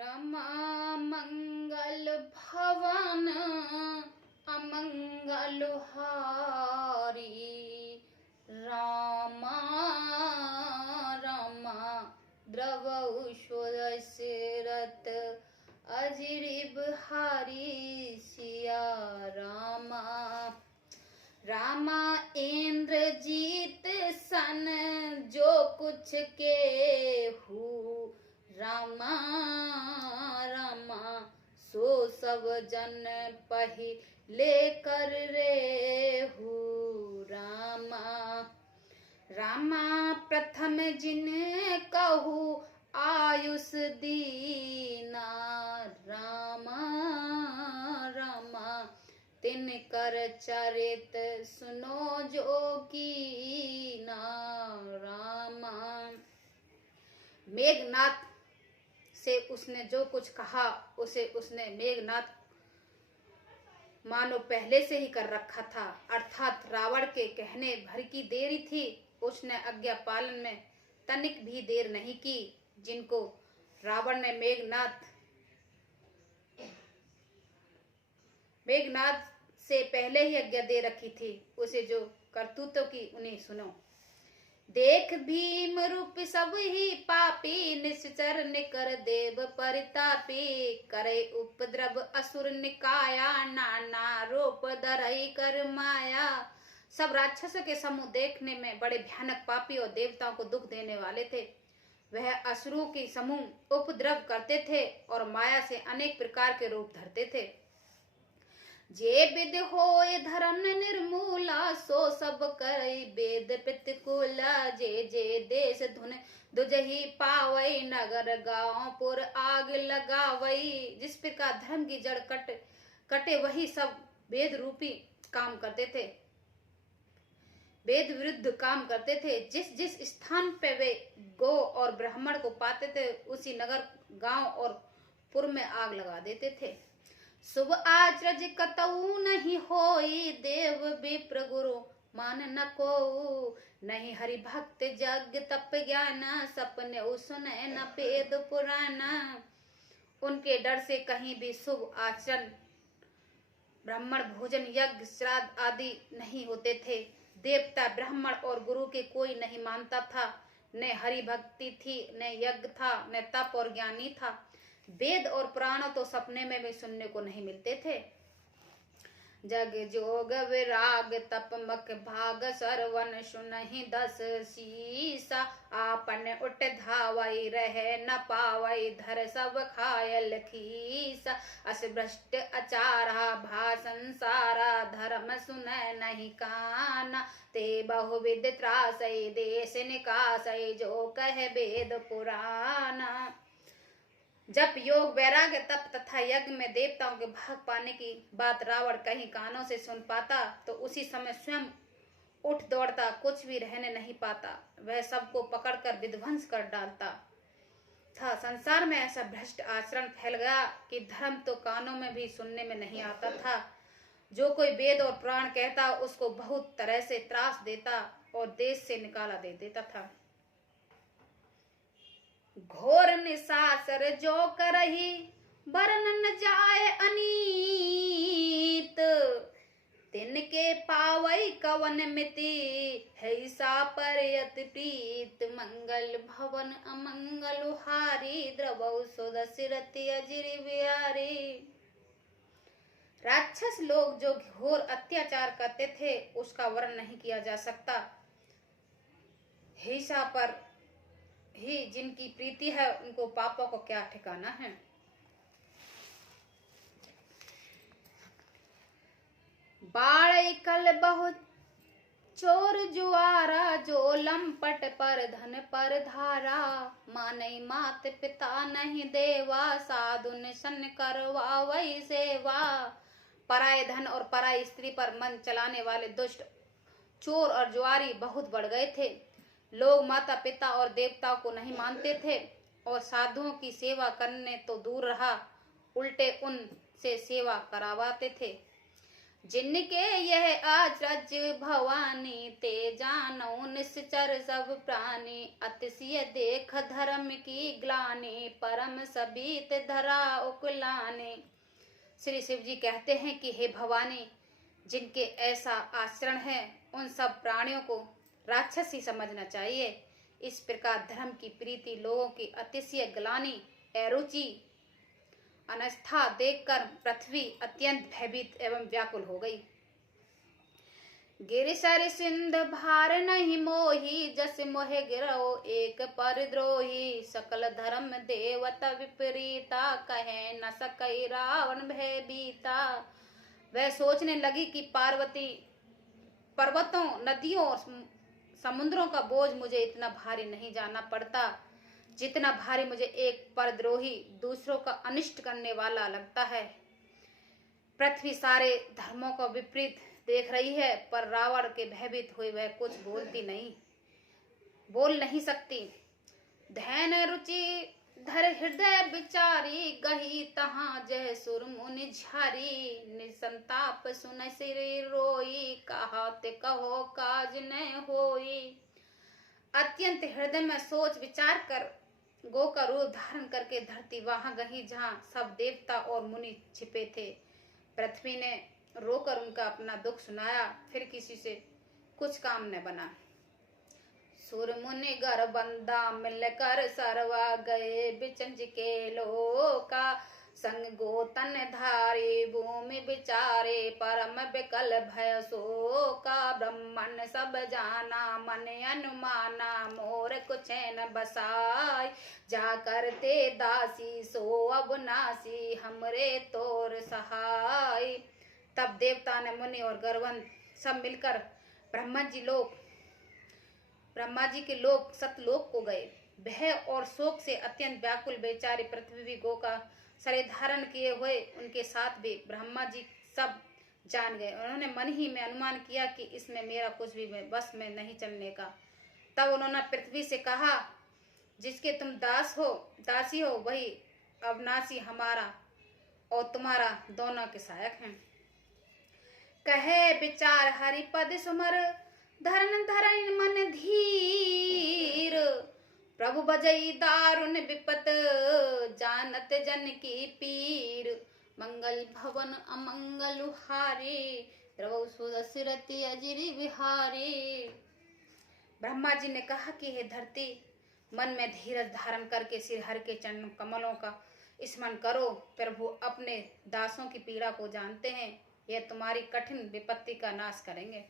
रमा मंगल भवन अमंगल हारी, रामा रामा द्रवौ सुदशरथ अजरि बिहारी, सिया रामा। रामा इंद्रजीत सन जो कुछ के हु, रामा रामा सो सब जन पहिले कर रे हु, रामा। रामा प्रथम जिन कहू आयुष दीना, रामा रामा तिन कर चरित सुनो जो कीना, रामा। मेघनाथ से उसने जो कुछ कहा उसे उसने मेघनाथ मानो पहले से ही कर रखा था, अर्थात रावण के कहने भर की देरी थी। उसने आज्ञा पालन में तनिक भी देर नहीं की। जिनको रावण ने मेघनाथ से पहले ही आज्ञा दे रखी थी, उसे जो करतूतों की उन्हें सुनो। देख भीम रूप सब ही पापी, निश्चर निकर देव परितापी, करे उपद्रव असुर निकाया, नाना रूप धरई कर माया। सब राक्षसों के समूह देखने में बड़े भयानक पापी और देवताओं को दुख देने वाले थे। वह असुरों के समूह उपद्रव करते थे और माया से अनेक प्रकार के रूप धरते थे। जे विद होए धर्म निर्मूला, सो सब करई वेद प्रतिकूला। जे जे देश धुन दुजही पावई, नगर गांव पुर आग लगावई। जिस प्रकार धर्म की जड़ कटे वही सब वेद रूपी काम करते थे, वेद विरुद्ध काम करते थे। जिस जिस स्थान पे वे गो और ब्राह्मण को पाते थे, उसी नगर गांव और पुर में आग लगा देते थे। शुभ आचरज कतऊ नहीं होई, देव विप्र गुरु मान न को। नहीं हरि भक्त जग तप ज्ञान, सपने सुने न वेद पुराण। उनके डर से कहीं भी शुभ आचरण, ब्राह्मण भोजन, यज्ञ श्राद्ध आदि नहीं होते थे। देवता ब्राह्मण और गुरु के कोई नहीं मानता था। न हरि भक्ति थी, न यज्ञ था, न तप और ज्ञानी था। वेद और पुराण तो सपने में भी सुनने को नहीं मिलते थे। जग जोग विराग तप मक भाग, सरवन सुनहि दस शीसा। आपन उठ धावई रहे न पावई, धर सब खायल खीसा। अस भ्रष्ट अचारा भा संसारा, धर्म सुनय नहीं काना। ते बहुविध त्रासई देश निकासई, जो कह वेद पुराना। जब योग वैराग्य तप तथा यज्ञ में देवताओं के भाग पाने की बात रावण कहीं कानों से सुन पाता तो उसी समय स्वयं उठ दौड़ता, कुछ भी रहने नहीं पाता। वह सबको पकड़कर विध्वंस कर डालता था। संसार में ऐसा भ्रष्ट आचरण फैल गया कि धर्म तो कानों में भी सुनने में नहीं आता था। जो कोई वेद और पुराण कहता उसको बहुत तरह से त्रास देता और देश से निकाला दे देता था। घोर निशाचर जो करही, बरन न जाए अनीत। तिनके पावई कवन मिति, हैसा परयत प्रीत। मंगल भवन अमंगल हारी, द्रवौ सुदशरथ अजरि बिहारी। राक्षस लोग जो घोर अत्याचार करते थे उसका वर्णन नहीं किया जा सकता। हिंसा पर ही जिनकी प्रीति है उनको पापों को क्या ठिकाना है। बाढ़ कल बहुत चोर जुआरा, जो लंपट पर धन पर धारा। मानई मात पिता नहीं देवा, साधु निशन करवा वही सेवा। पराये धन और पराई स्त्री पर मन चलाने वाले दुष्ट चोर और जुआरी बहुत बढ़ गए थे। लोग माता पिता और देवताओं को नहीं मानते थे और साधुओं की सेवा करने तो दूर रहा, उल्टे उनसे सेवा करावाते थे। जिनके यह आचरज भवानी, ते जानो निश्चर सब प्राणी। अतिशय देख धर्म की ग्लानि, परम सबीत धरा उकलाने। श्री शिव जी कहते हैं कि हे भवानी, जिनके ऐसा आचरण है उन सब प्राणियों को राक्षस ही समझना चाहिए। इस प्रकार धर्म की प्रीति, लोगों की अतिशय ग्लानि, अरुचि, अनास्था देखकर पृथ्वी अत्यंत भयभीत एवं व्याकुल हो गई। गिरिसर सिंध भार नहीं मोही, जस मोहे गिरो एक परद्रोही। सकल धर्म देवता विपरीता, कहे न सकई रावण भय बीता। वह सोचने लगी कि पार्वती, पर्वतों, नदियों और समुद्रों का बोझ मुझे इतना भारी नहीं जाना पड़ता जितना भारी मुझे एक परद्रोही, दूसरों का अनिष्ट करने वाला लगता है। पृथ्वी सारे धर्मों को विपरीत देख रही है, पर रावण के भयभीत हुए वह कुछ बोल नहीं सकती। धैन रुचि धर हृदय विचारी, गही तहाँ जय सुर मुनि झारी। निसंताप सुन सिर रोई, कहत कहो काज न होई। अत्यंत हृदय में सोच विचार कर गो का रूप धारण करके धरती वहां गई जहां सब देवता और मुनि छिपे थे। पृथ्वी ने रोकर उनका अपना दुख सुनाया, फिर किसी से कुछ काम न बना। सुर मुनि गर बंदा मिलकर सरवा गए, बिचंज के लोका। संग गोतन धारे भूमि विचारे, परम विकल भय शोका। ब्रह्मन सब जाना मन अनुमाना, मोर कुछ न बसाय। जा करते दासी सो अब नासी, हमरे तोर सहाय। तब देवता ने, मुनि और गरवंत सब मिलकर ब्रह्मा जी के लोक सतलोक को गए। भय और शोक से अत्यंत व्याकुल बेचारी पृथ्वी गो का शरीर धारण किए हुए उनके साथ भी ब्रह्मा जी सब जान गए। उन्होंने मन ही में अनुमान किया कि इसमें मेरा कुछ भी बस में नहीं चलने का। तब उन्होंने पृथ्वी से कहा, जिसके तुम दासी हो वही अविनाशी हमारा और तुम्हारा दोनों के सहायक हैं। कहे विचार हरिपद सुमर, धरन मन धीर। प्रभु बजई दारुण विपत, जानत जन की पीर। मंगल भवन अमंगल हारे, द्रव सुदशरथी अजिरी विहारी। ब्रह्मा जी ने कहा कि हे धरती, मन में धीरज धारण करके श्री हरि के चरण कमलों का स्मरण करो। प्रभु अपने दासों की पीड़ा को जानते हैं, यह तुम्हारी कठिन विपत्ति का नाश करेंगे।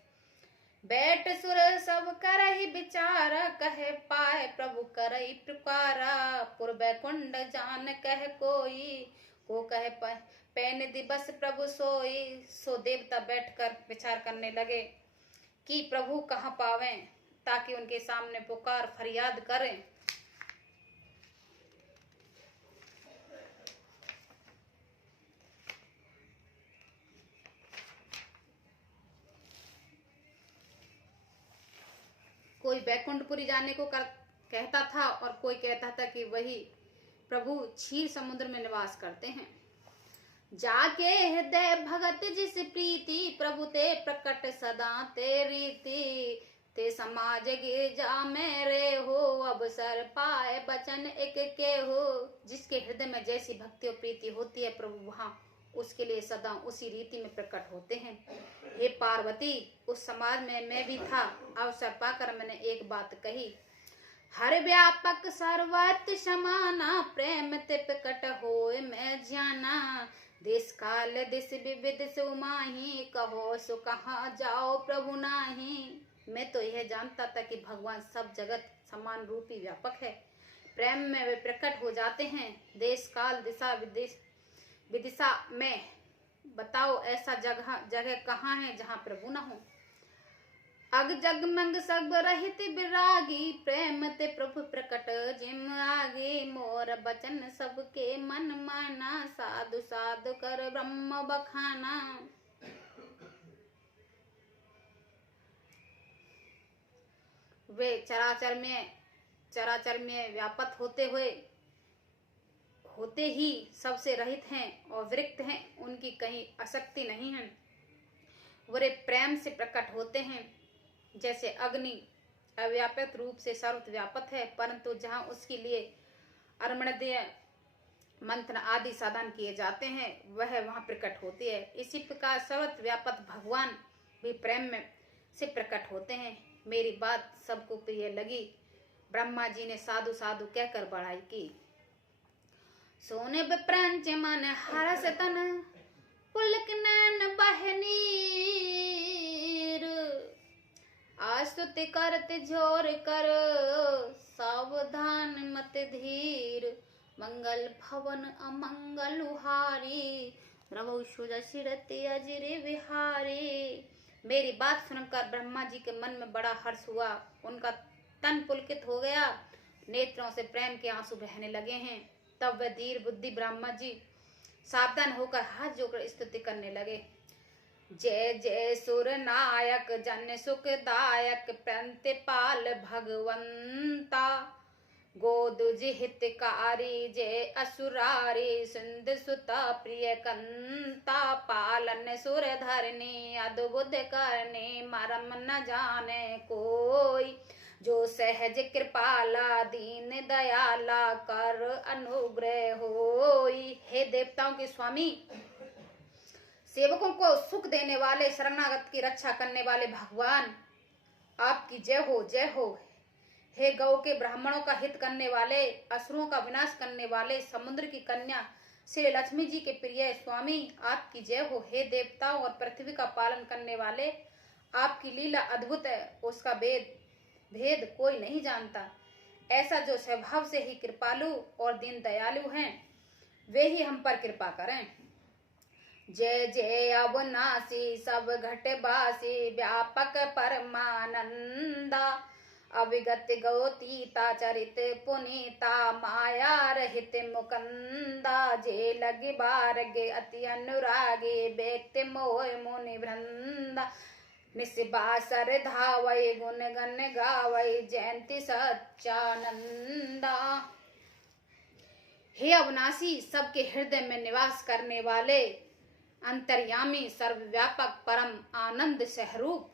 बैठ सुर सब करहि विचारा, कहे पाए प्रभु करहि पुकारा। पूर्व कुंड जान कह कोई, को कहे पैन दिवस प्रभु सोई। सो देवता बैठकर विचार करने लगे कि प्रभु कहाँ पावें, ताकि उनके सामने पुकार फरियाद करें। कोई वैकुंठपुरी जाने को कहता था और कोई कहता था कि वही प्रभु क्षीर समुद्र में निवास करते हैं। जाके हृदय भगत जिस प्रीति, प्रभु ते प्रकट सदा ते रीति। ते समाज गिरजा में रे हो, अवसर पाए बचन एक के हो। जिसके हृदय में जैसी भक्ति और प्रीति होती है, प्रभु वहां उसके लिए सदा उसी रीति में प्रकट होते हैं। हे पार्वती, उस समाज में मैं भी था। अवसर पाकर मैंने एक बात कही, हर व्यापक सर्वत्र समाना। प्रेम ते प्रकट होए मैं जाना। देश काल दिश विविध सुमाही, कहो सो कहाँ जाओ प्रभु नाही। मैं तो यह जानता था कि भगवान सब जगत समान रूपी व्यापक है। प्रेम में वे प्रकट हो जाते हैं। देश काल दिशा विदिशा में बताओ ऐसा जगह कहाँ है जहाँ प्रभु न हो। अग जगमग सब रहित विरागी, प्रेम ते प्रभु प्रकट जिम आगे। मोर बचन सबके मन माना, साधु साधु कर ब्रह्म बखाना। वे चराचर में व्यापक होते ही सबसे रहित हैं और विरक्त हैं। उनकी कहीं आसक्ति नहीं है। वे प्रेम से प्रकट होते हैं। जैसे अग्नि अव्यापक रूप से सर्वव्यापक है, परंतु जहाँ उसके लिए अर्मणदय मंत्र आदि साधन किए जाते हैं वह वहाँ प्रकट होती है। इसी प्रकार सर्वव्यापक भगवान भी प्रेम में से प्रकट होते हैं। मेरी बात सबको प्रिय लगी। ब्रह्मा जी ने साधु साधु कहकर बढ़ाई की। सोने विप्रांच मन हरस तन पुलक नैन बहनीर, आस्तुति करत झोर कर सावधान मत धीर, मंगल भवन अमंगल हारी, प्रभु सुदशिरति अजरे विहारी। मेरी बात सुनकर ब्रह्मा जी के मन में बड़ा हर्ष हुआ। उनका तन पुलकित हो गया, नेत्रों से प्रेम के आंसू बहने लगे हैं। तब वह धीर बुद्धि ब्रह्मा जी सावधान होकर हाथ जोड़कर स्तुति करने लगे। जय जय सुर नायक जन सुखदायक प्रतिपाल भगवंता, गोदुज हितकारी जय असुरारी, सिंध सुता प्रिय कंता, पालन सुर धरनी अद्भुत करने, मरम न जाने कोई, जो सहज कृपाला दीन दयाला कर अनुग्रह होई। हे देवताओं के स्वामी, सेवकों को सुख देने वाले, शरणागत की रक्षा करने वाले भगवान, आपकी जय हो जय हो। हे गौ के ब्राह्मणों का हित करने वाले, असुरों का विनाश करने वाले, समुद्र की कन्या श्री लक्ष्मी जी के प्रिय स्वामी, आपकी जय हो। हे देवताओं और पृथ्वी का पालन करने वाले, आपकी लीला अद्भुत है, उसका भेद कोई नहीं जानता। ऐसा जो स्वभाव से ही कृपालु और दीन दयालु हैं, वे ही हम पर कृपा करें। जय जय अविनाशी सब घटवासी, व्यापक परमानंदा, अविगत गौतीता चरित पुनीता, माया रहित मुकंदा, जे लग बारगे अति अनुरागे, व्यक्ति मोह मुनि वृंदा, निस्बासर धावै गुण गण गावै, जयंती सच्चानंदा। हे अविनाशी, सबके हृदय में निवास करने वाले, अंतर्यामी, सर्वव्यापक, परम आनंद स्वरूप,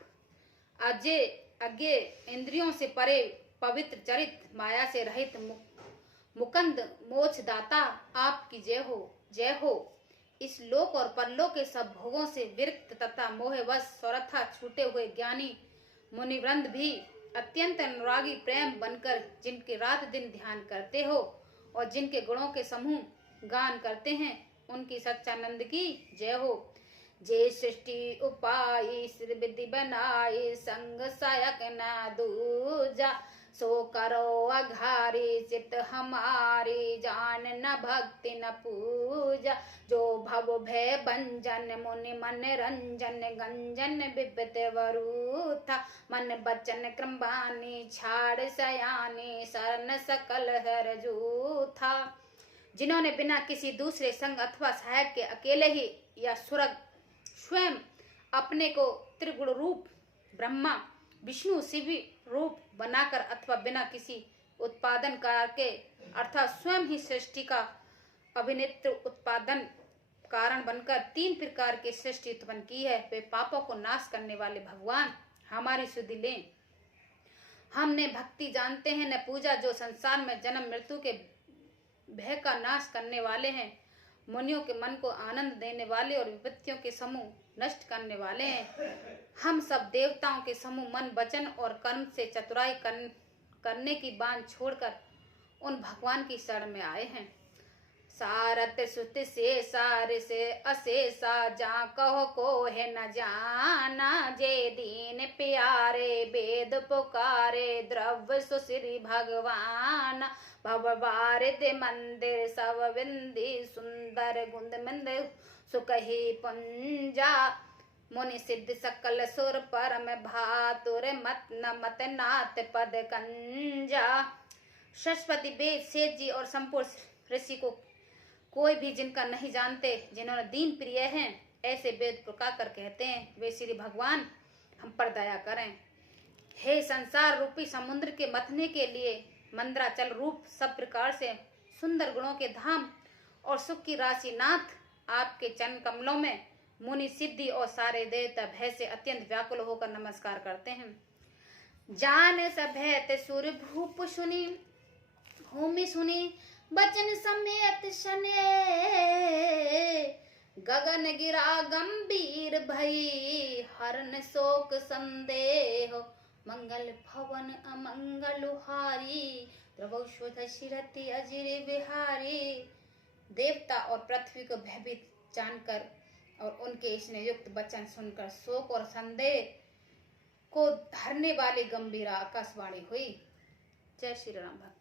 अजय अज्ञे, इंद्रियों से परे, पवित्र चरित, माया से रहित, मुकंद, मोक्षदाता, आपकी जय हो जय हो। इस लोक और परलोक के सब भोगों से विरक्त तथा मोहवश स्वरथा छूटे हुए ज्ञानी मुनिवृंद भी अत्यंत अनुरागी प्रेम बनकर जिनके रात दिन ध्यान करते हो और जिनके गुणों के समूह गान करते हैं, उनकी सच्चानंद की जय हो। जे सृष्टि उपाई सिर विधि बनाई, संग सायक न दूजा, सो करो अघारी चित हमारी, जान न भक्ति न पूजा, जो भव भय भंजन मुनि मन रंजन, गंजन विपत वरूथा, मन बचन क्रमबानी, छाड़ सयानी, शरण सकल हर जूथा। जिन्होंने बिना किसी दूसरे संग अथवा सहायक के अकेले ही या सुरग स्वयं अपने को त्रिगुण रूप ब्रह्मा विष्णु शिव रूप बनाकर अथवा बिना किसी उत्पादन के अर्थात स्वयं ही सृष्टि का अभिनेत्र उत्पादन कारण बनकर तीन प्रकार की सृष्टि उत्पन्न की है, वे पापों को नाश करने वाले भगवान हमारी सुधि लें। हमने भक्ति जानते हैं न पूजा, जो संसार में जन्म मृत्यु के भय का नाश करने वाले हैं, मुनियों के मन को आनंद देने वाले और विपत्तियों के समूह नष्ट करने वाले हैं। हम सब देवताओं के समूह मन वचन और कर्म से चतुराई करने की बांध छोड़कर उन भगवान की शरण में आए हैं। सारत सुत से सार से अशेषा, जा कहो को है न जाना, जे दीन प्यारे वेद पुकारे, द्रव्य सुश्री भगवान, भववारिद मंदिर सब विंदी, सुंदर गुंद मंद सुकही पुंजा, मुनि सिद्ध सकल सुर परम भातुर मत न मत नाथ पद कंजा। सरस्वती वेद सेठ जी और संपूर्ण ऋषि को कोई भी जिनका नहीं जानते, जिन्होंने दीन प्रिय हैं, ऐसे वेद पुकार कर कहते हैं, वे श्री भगवान हम पर दया करें। हे संसार रूपी समुद्र के मथने के लिए मंद्राचल रूप सब प्रकार से सुंदर गुणों के धाम और सुख की राशि नाथ, आपके चरण कमलों में मुनि सिद्धि और सारे देवता भय से अत्यंत व्याकुल होकर नमस्कार करते हैं। जान सभय ते सुर भूप सुनी, भूमि सुनी बचन समेत शने, गगन गिरा गंभीर भई, हरन शोक संदेह, मंगल भवन अमंगल हारी, प्रभु शिरति अजिर बिहारी। देवता और पृथ्वी को भयभीत जानकर और उनके इसने युक्त वचन सुनकर शोक और संदेह को हरने वाली गंभीर आकाशवाणी हुई। जय श्री राम भक्त।